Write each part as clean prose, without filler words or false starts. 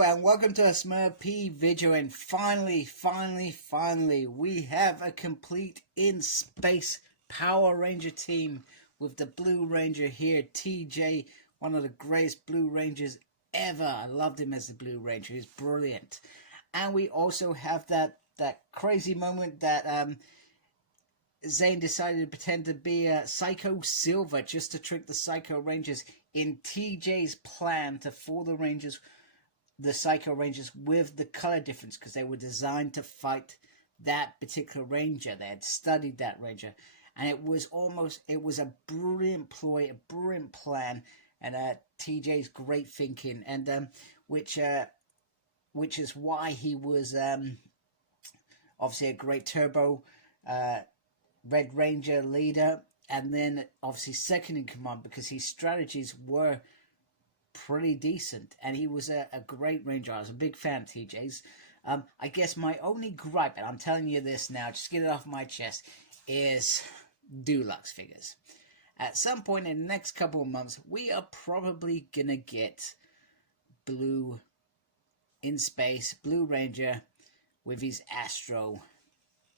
Hello and welcome to a Smurp video, and finally, we have a complete in-space Power Ranger team with the Blue Ranger here, TJ, one of the greatest Blue Rangers ever. I loved him as the Blue Ranger, he's brilliant. And we also have that crazy moment that Zayn decided to pretend to be a Psycho Silver just to trick the Psycho Rangers in TJ's plan to fool the Psycho Rangers with the color difference, because they were designed to fight that particular Ranger. They had studied that Ranger, and it was a brilliant ploy, a brilliant plan, and TJ's great thinking, and which is why he was obviously a great Turbo Red Ranger leader, and then obviously second in command, because his strategies were pretty decent, and he was a great Ranger. I was a big fan of TJ's. I guess my only gripe, and I'm telling you this now, just get it off my chest, is deluxe figures. At some point in the next couple of months, we are probably gonna get Blue in space, Blue Ranger with his Astro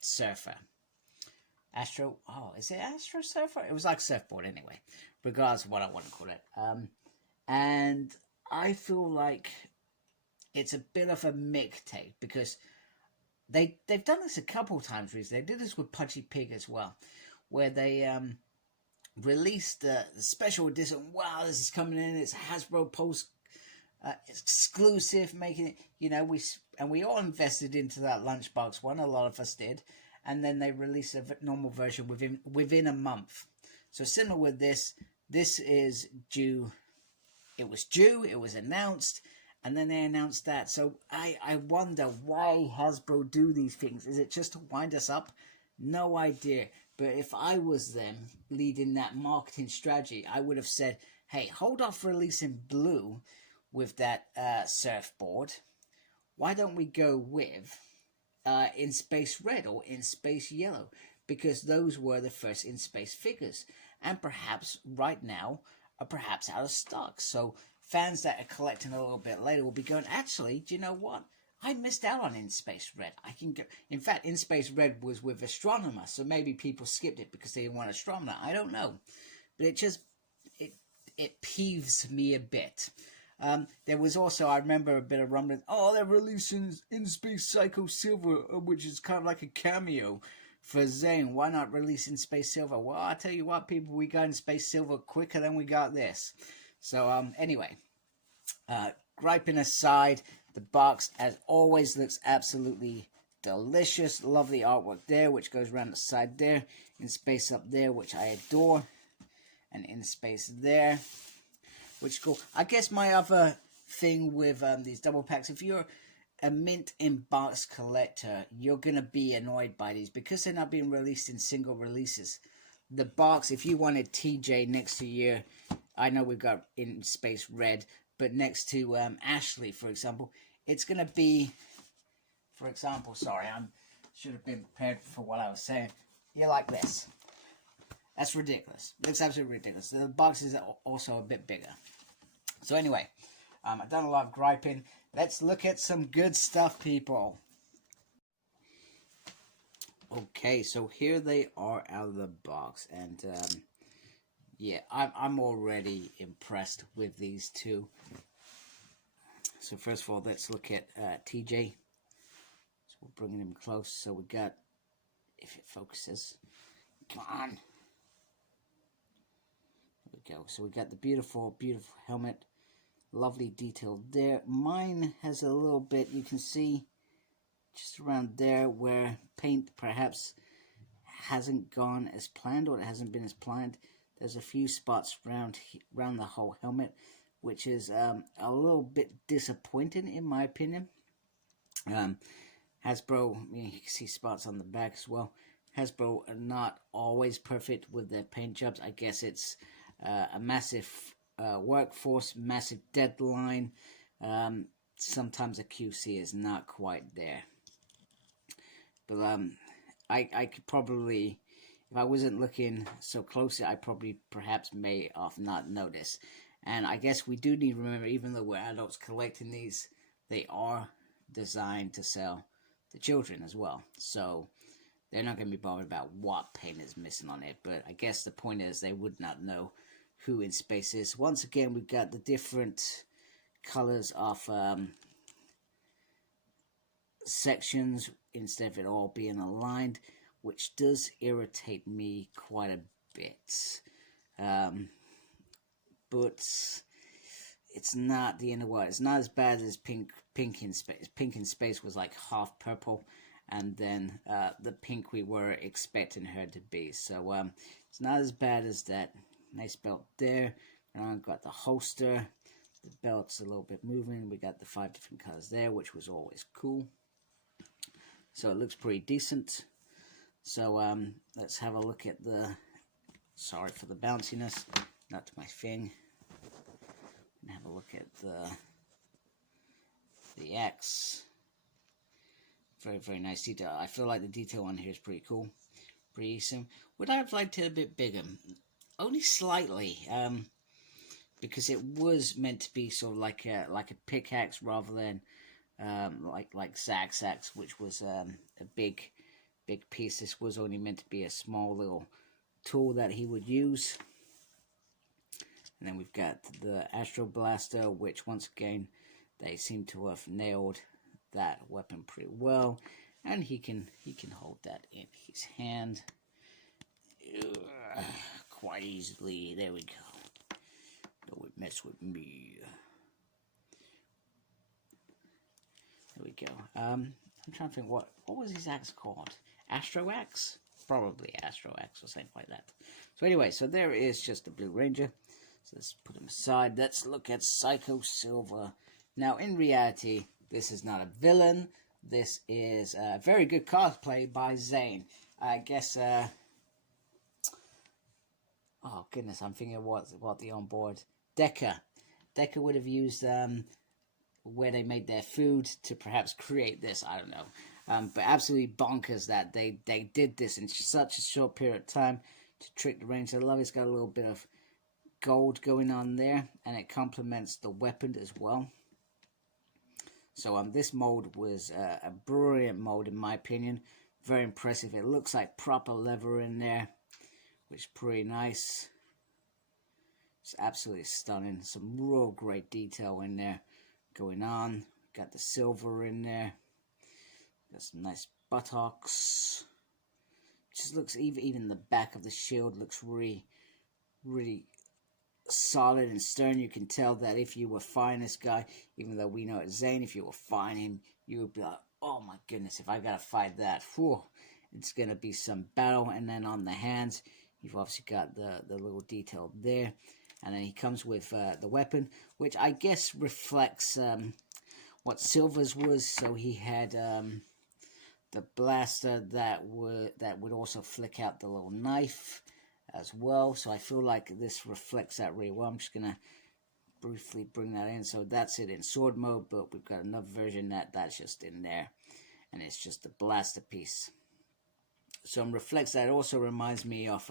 Surfer. Is it Astro Surfer? It was like surfboard anyway, regardless of what I want to call it. And I feel like it's a bit of a mixtape, because they've done this a couple times recently. They did this with Punchy Pig as well, where they released the special edition. Wow, this is coming in. It's Hasbro post exclusive, making it, you know, we all invested into that lunchbox one. A lot of us did. And then they released a normal version within a month. So similar with this is due. It was announced, and then they announced that. So I wonder why Hasbro do these things. Is it just to wind us up? No idea. But if I was them leading that marketing strategy, I would have said, hey, hold off releasing Blue with that surfboard. Why don't we go with In Space Red or In Space Yellow? Because those were the first in space figures, and perhaps right now are perhaps out of stock. So fans that are collecting a little bit later will be going, actually, do you know what? I missed out on In Space Red. I can go. In fact, In Space Red was with Astronomer, so maybe people skipped it because they didn't want Astronomer. I don't know, but it peeves me a bit. There was also, I remember, a bit of rumbling. Oh, they're releasing In Space Psycho Silver, which is kind of like a cameo for Zayn. Why not release In Space Silver? Well, I tell you what, people, we got In Space Silver quicker than we got this. So, anyway, griping aside, the box, as always, looks absolutely delicious. Lovely artwork there, which goes around the side there. In Space up there, which I adore. And In Space there, which is cool. I guess my other thing with these double packs, if you're a mint in box collector, you're going to be annoyed by these because they're not being released in single releases. The box, if you wanted TJ next to you, I know we've got In Space Red, but next to Ashley, for example, it's going to be, for example, sorry, I should have been prepared for what I was saying. You're like this. That's ridiculous. Looks absolutely ridiculous. The box is also a bit bigger. So anyway, I've done a lot of griping. Let's look at some good stuff, people. Okay, so here they are out of the box, and yeah, I'm already impressed with these two. So first of all, let's look at TJ. So we're bringing him close. So we got, if it focuses, come on. There we go. So we got the beautiful helmet. Lovely detail there. Mine has a little bit, you can see just around there where paint perhaps hasn't gone as planned, or it hasn't been as planned. There's a few spots around the whole helmet, which is a little bit disappointing in my opinion. Hasbro, you can see spots on the back as well. Hasbro are not always perfect with their paint jobs. I guess it's a massive workforce, massive deadline. Sometimes a QC is not quite there. But I could probably, if I wasn't looking so closely, I probably perhaps may have not noticed. And I guess we do need to remember, even though we're adults collecting these, they are designed to sell to children as well. So they're not going to be bothered about what paint is missing on it. But I guess the point is they would not know who in space is. Once again, we've got the different colors of sections instead of it all being aligned, which does irritate me quite a bit. But it's not the end of the world. It's not as bad as Pink in Space. Pink in Space was like half purple, and then the pink we were expecting her to be. So it's not as bad as that. Nice belt there. And I've got the holster. The belt's a little bit moving. We got the 5 different colors there, which was always cool. So it looks pretty decent. So let's have a look at the, sorry for the bounciness, not my thing. And have a look at the X. Very, very nice detail. I feel like the detail on here is pretty cool. Pretty decent. Would I have liked it a bit bigger? Only slightly. Because it was meant to be sort of like a pickaxe rather than like Zack's axe, which was a big piece. This was only meant to be a small little tool that he would use. And then we've got the Astro Blaster, which once again they seem to have nailed that weapon pretty well, and he can hold that in his hand quite easily. There we go. Don't mess with me. There we go. I'm trying to think what was his axe called? Astro Axe? Probably Astro Axe or something like that. So anyway, so there is just the Blue Ranger. So let's put him aside. Let's look at Psycho Silver. Now, in reality, this is not a villain. This is a very good cosplay by Zayn. I guess, oh goodness, I'm thinking what the onboard. Decker would have used where they made their food to perhaps create this. I don't know. But absolutely bonkers that they did this in such a short period of time to trick the Ranger. I love it's got a little bit of gold going on there, and it complements the weapon as well. So this mold was a brilliant mold in my opinion. Very impressive. It looks like proper leather in there, which is pretty nice. It's absolutely stunning. Some real great detail in there going on. Got the silver in there. Got some nice buttocks. Just looks, even the back of the shield looks really, really solid and stern. You can tell that if you were fighting this guy, even though we know it's Zayn, if you were fighting him, you would be like, oh my goodness, if I gotta fight that, whew, it's gonna be some battle. And then on the hands, you've obviously got the little detail there. And then he comes with the weapon, which I guess reflects what Silver's was. So he had the blaster that would also flick out the little knife as well. So I feel like this reflects that really well. I'm just gonna briefly bring that in. So that's it in sword mode, but we've got another version that's just in there, and it's just the blaster piece. So it reflects that. It also reminds me of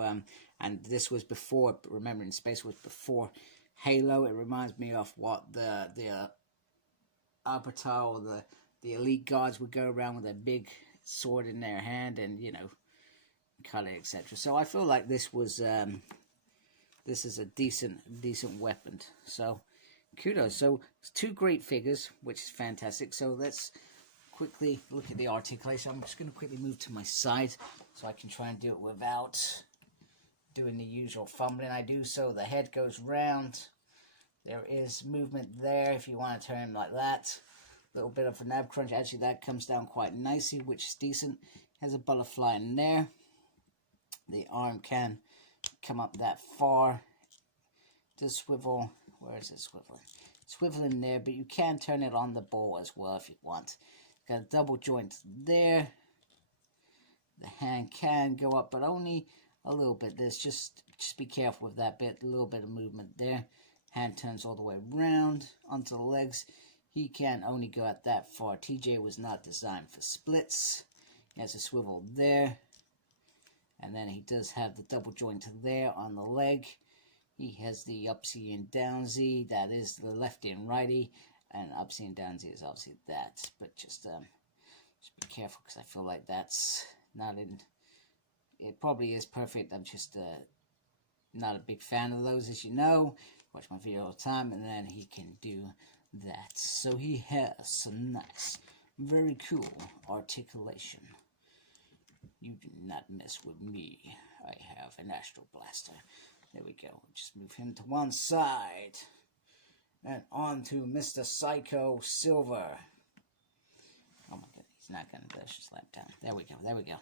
and this was before, remember in space was before Halo. It reminds me of what the Arbiter or the elite guards would go around with a big sword in their hand and, you know, cut it, etc. So I feel like this was this is a decent weapon. So kudos. So it's 2 great figures, which is fantastic. So let's quickly look at the articulation. I'm just going to quickly move to my side so I can try and do it without doing the usual fumbling I do. So the head goes round. There is movement there if you want to turn him like that. A little bit of a nab crunch. Actually, that comes down quite nicely, which is decent. Has a butterfly in there. The arm can come up that far. Does swivel. Where is it swiveling? Swivel in there, but you can turn it on the ball as well if you want. Got a double joint there. The hand can go up, but only a little bit. There's just be careful with that bit. A little bit of movement there. Hand turns all the way around onto the legs. He can only go out that far. TJ was not designed for splits. He has a swivel there. And then he does have the double joint there on the leg. He has the upsy and downsy. That is the lefty and righty. and upsy and downsy is obviously that, but just be careful, because I feel like that's not in. It probably is perfect. I'm just not a big fan of those, as you know. Watch my video all the time, and then he can do that. So he has some nice, very cool articulation. You do not mess with me. I have an Astro Blaster. There we go. Just move him to one side. And on to Mr. Psycho Silver. Oh my god, he's not going to just slap down. There we go, there we go.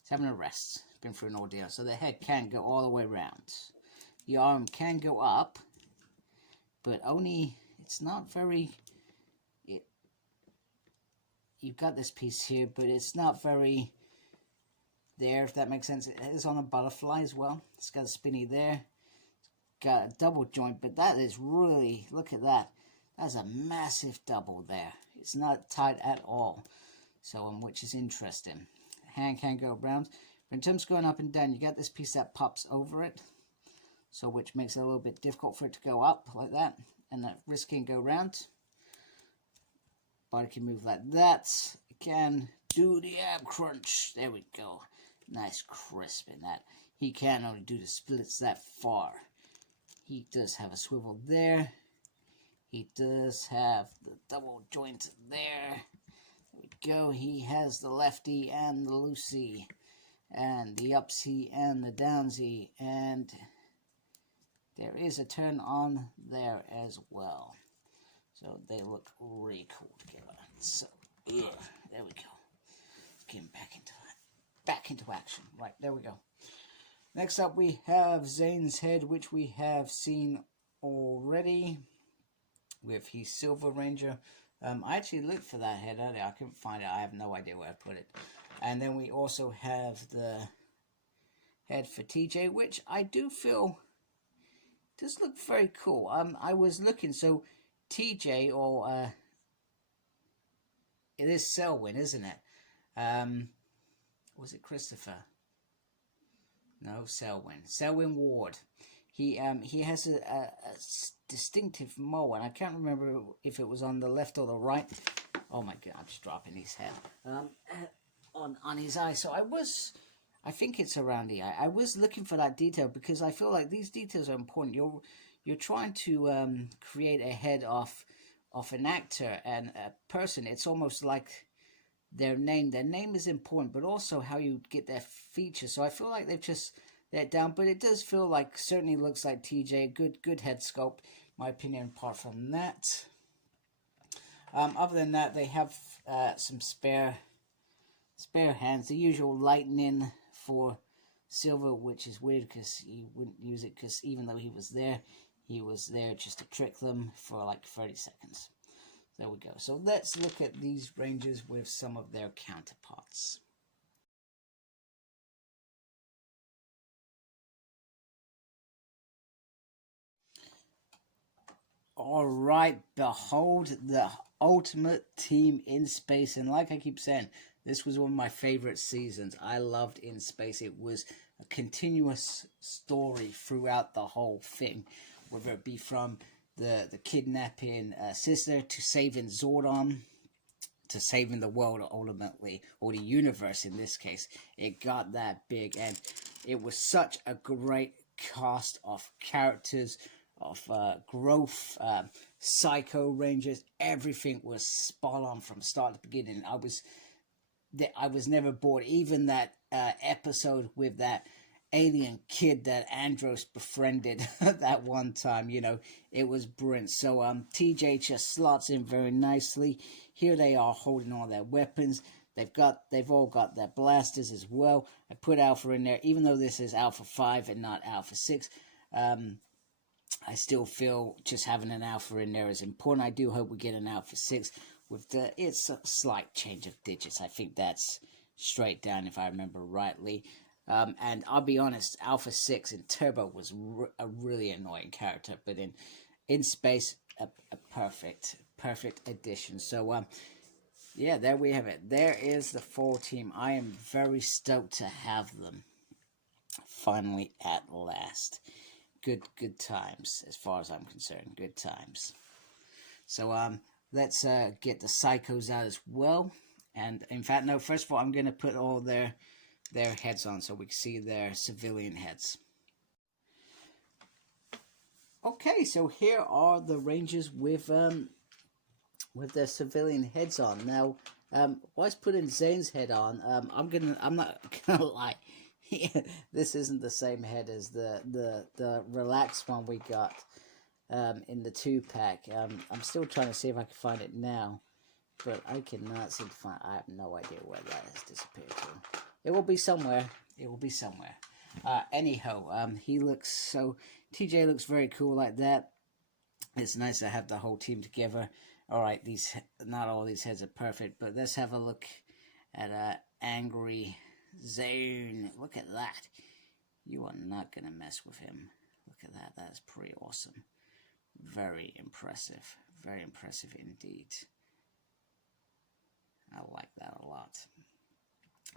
He's having a rest. Been through an ordeal. So the head can go all the way around. The arm can go up, but only, it's not very, you've got this piece here, but it's not very there, if that makes sense. It is on a butterfly as well. It's got a spinny there. It's got a double joint, but that is really, look at that. That's a massive double there. It's not tight at all. So, which is interesting. Hand can go around. But in terms of going up and down, you got this piece that pops over it. So, which makes it a little bit difficult for it to go up like that. And that wrist can go around. Body can move like that. It can do the ab crunch. There we go. Nice crisp in that. He can only do the splits that far. He does have a swivel there. He does have the double joint there. There we go. He has the lefty and the loosey. And the upsy and the downsy. And there is a turn on there as well. So they look really cool together. So, there we go. Let's get him back into action. Right, there we go. Next up we have Zayn's head, which we have seen already with his Silver Ranger. I actually looked for that head earlier. I couldn't find it. I have no idea where I put it. And then we also have the head for TJ, which I do feel does look very cool. I was looking, so TJ, or it is Selwyn, isn't it? Was it Christopher? No, Selwyn. Selwyn Ward. He has a distinctive mole, and I can't remember if it was on the left or the right. Oh my god, I'm just dropping his head. On his eye. So I think it's around the eye. I was looking for that detail because I feel like these details are important. You're trying to create a head of an actor and a person. It's almost like their name. Their name is important, but also how you get their features. So I feel like they've just let down, but it does feel like, certainly looks like TJ. Good head sculpt, my opinion. Apart from that, other than that, they have some spare hands. The usual lightning for Silver, which is weird because he wouldn't use it, because even though he was there just to trick them for like 30 seconds. There we go. So let's look at these Rangers with some of their counterparts. Alright, behold the ultimate team in space. And like I keep saying, this was one of my favorite seasons. I loved In Space. It was a continuous story throughout the whole thing, whether it be from the kidnapping sister to saving Zordon to saving the world ultimately, or the universe in this case. It got that big, and it was such a great cast of characters, of growth, Psycho Rangers. Everything was spot on from start to beginning. I was never bored. Even that episode with that alien kid that Andros befriended that one time, you know, it was brilliant. So TJ just slots in very nicely. Here they are holding all their weapons. They've all got their blasters as well. I put Alpha in there, even though this is Alpha 5 and not Alpha 6. I still feel just having an Alpha in there is important. I do hope we get an Alpha 6 with it's a slight change of digits. I think that's straight down, if I remember rightly. And I'll be honest, Alpha 6 in Turbo was a really annoying character, but in Space, a perfect addition. So, yeah, there we have it. There is the full team. I am very stoked to have them finally at last. Good times, as far as I'm concerned. Good times. So, let's get the Psychos out as well. And in fact, no, first of all, I'm going to put all their heads on so we can see their civilian heads. Okay, so here are the Rangers with their civilian heads on. Now, whilst putting Zayn's head on, I'm not gonna lie, this isn't the same head as the relaxed one we got in the 2-pack. I'm still trying to see if I can find it now, but I cannot seem to find. I have no idea where that has disappeared to. It will be somewhere. It will be somewhere. Anyhow, he looks so. TJ looks very cool like that. It's nice to have the whole team together. All right, not all these heads are perfect, but let's have a look at angry Zayn. Look at that. You are not gonna mess with him. Look at that. That's pretty awesome. Very impressive. Very impressive indeed. I like that a lot.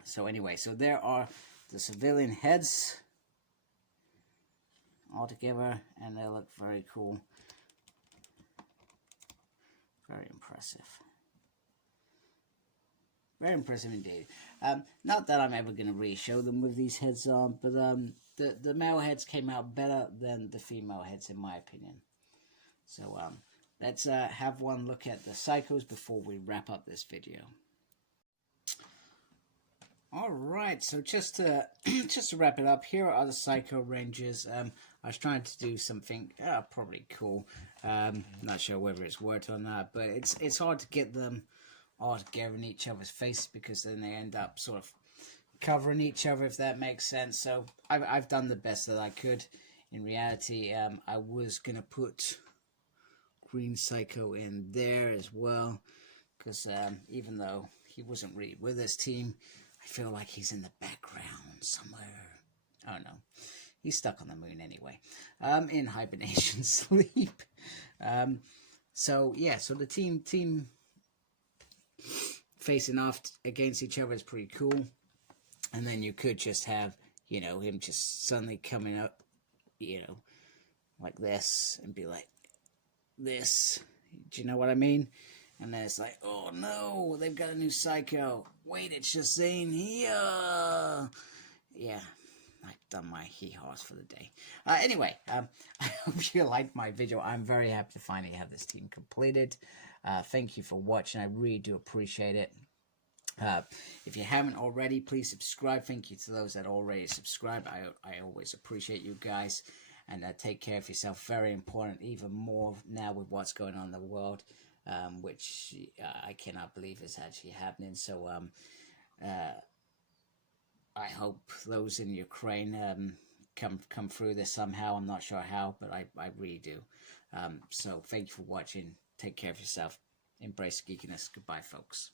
So anyway, so there are the civilian heads all together, and they look very cool. Very impressive. Very impressive indeed. Not that I'm ever going to re-show them with these heads on, but the male heads came out better than the female heads, in my opinion. So let's have one look at the Psychos before we wrap up this video. Alright, so just to wrap it up, here are the Psycho Rangers. I was trying to do something probably cool. Not sure whether it's worked or not, but it's hard to get them all together in each other's face, because then they end up sort of covering each other, if that makes sense. So I've done the best that I could. In reality, I was going to put Green Psycho in there as well, because even though he wasn't really with his team, I feel like he's in the background somewhere. I don't know. He's stuck on the moon anyway. In hibernation sleep. So yeah, so the team facing off against each other is pretty cool. And then you could just have, you know, him just suddenly coming up, you know, like this, and be like this. Do you know what I mean? And then it's like, oh no, they've got a new Psycho. Wait, it's just Zayn here. Yeah, I've done my hee-haws for the day. Anyway, I hope you liked my video. I'm very happy to finally have this team completed. Thank you for watching. I really do appreciate it. If you haven't already, please subscribe. Thank you to those that already subscribe. I always appreciate you guys. And take care of yourself. Very important, even more now with what's going on in the world. Which I cannot believe is actually happening. So I hope those in Ukraine come through this somehow. I'm not sure how, but I really do. So thank you for watching. Take care of yourself. Embrace geekiness. Goodbye, folks.